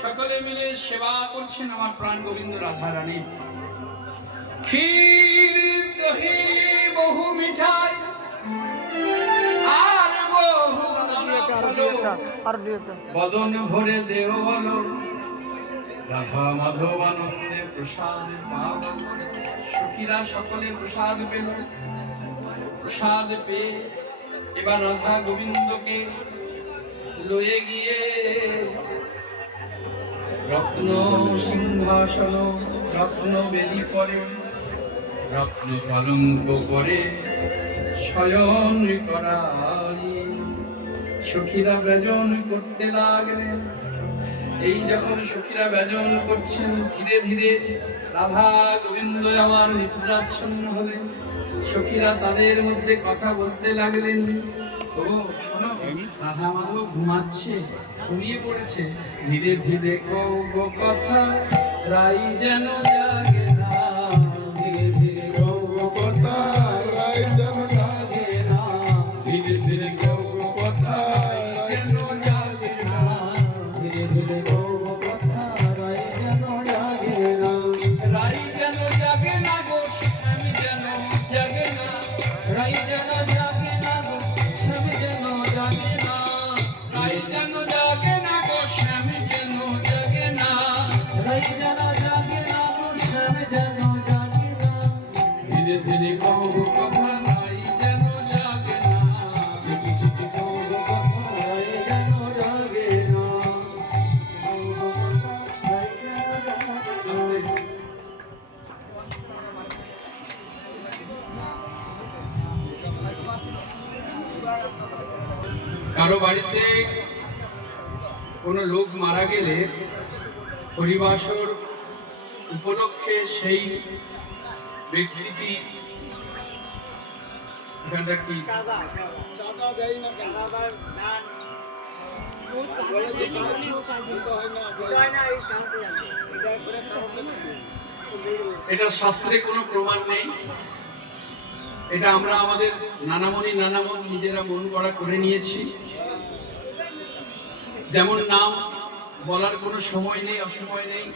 সকলে মিলে সেবা করছেন আমার প্রাণ গোবিন্দ রাধা রানী। ক্ষীর দহি বহু মিঠাই আর বহু বদন ভরে দেহ বলো রাধা মাধব আনন্দে প্রসাদ পাবন। সখীরা সকলে প্রসাদ পেল। প্রসাদ পেয়ে এবার রাধা গোবিন্দকে লয়ে গিয়ে রত্ন সিংহাসন রত্ন বেদি করে রত্ন পালঙ্ক করে শয়ন করাই সখীরা ব্যজন করতে লাগলেন। এই যখন সখীরা ব্যজন করছেন ধীরে ধীরে রাধা গোবিন্দ আমার নিদ্রাচ্ছন্ন হলেন। সখীরা তাদের মধ্যে কথা বলতে লাগলেন। ও শোনো, রাধা মাধব ঘুমাচ্ছে, ঘুমিয়ে পড়েছে। ধীরে ধীরে কব কথা রাই যেন জাগে না। ধীরে ধীরে কব কথা রাই যেন জাগে না। ধীরে ধীরে কব কথা যেন জাগে না। ধীরে ধীরে কব কথা রাই যেন জাগে না। রাই যেন জাগে না গো আমি যেন জাগে না। রাই যেন জাগে না গো আমি যেন জাগে না। রাই যেন জাগে না গো আমি যেন জাগে না। রাই যেন জাগে না গো আমি যেন জাগে না। ধীরে ধীরে কব কথা রাই যেন জাগে না। ধীরে ধীরে কব কথা রাই যেন জাগে না। কারো বাড়িতে কোনো লোক মারা গেলে হরিবাসর উপলক্ষে সেই ব্যক্তিটি এখানটা কি চাঁদা দেয় না কেন? এটা শাস্ত্রে কোনো প্রমাণ নেই। এটা আমরা আমাদের নানামণি নানামন নিজেরা মন করা করে নিয়েছি। যেমন নাম বলার কোনো সময় নেই, অসময় নেই।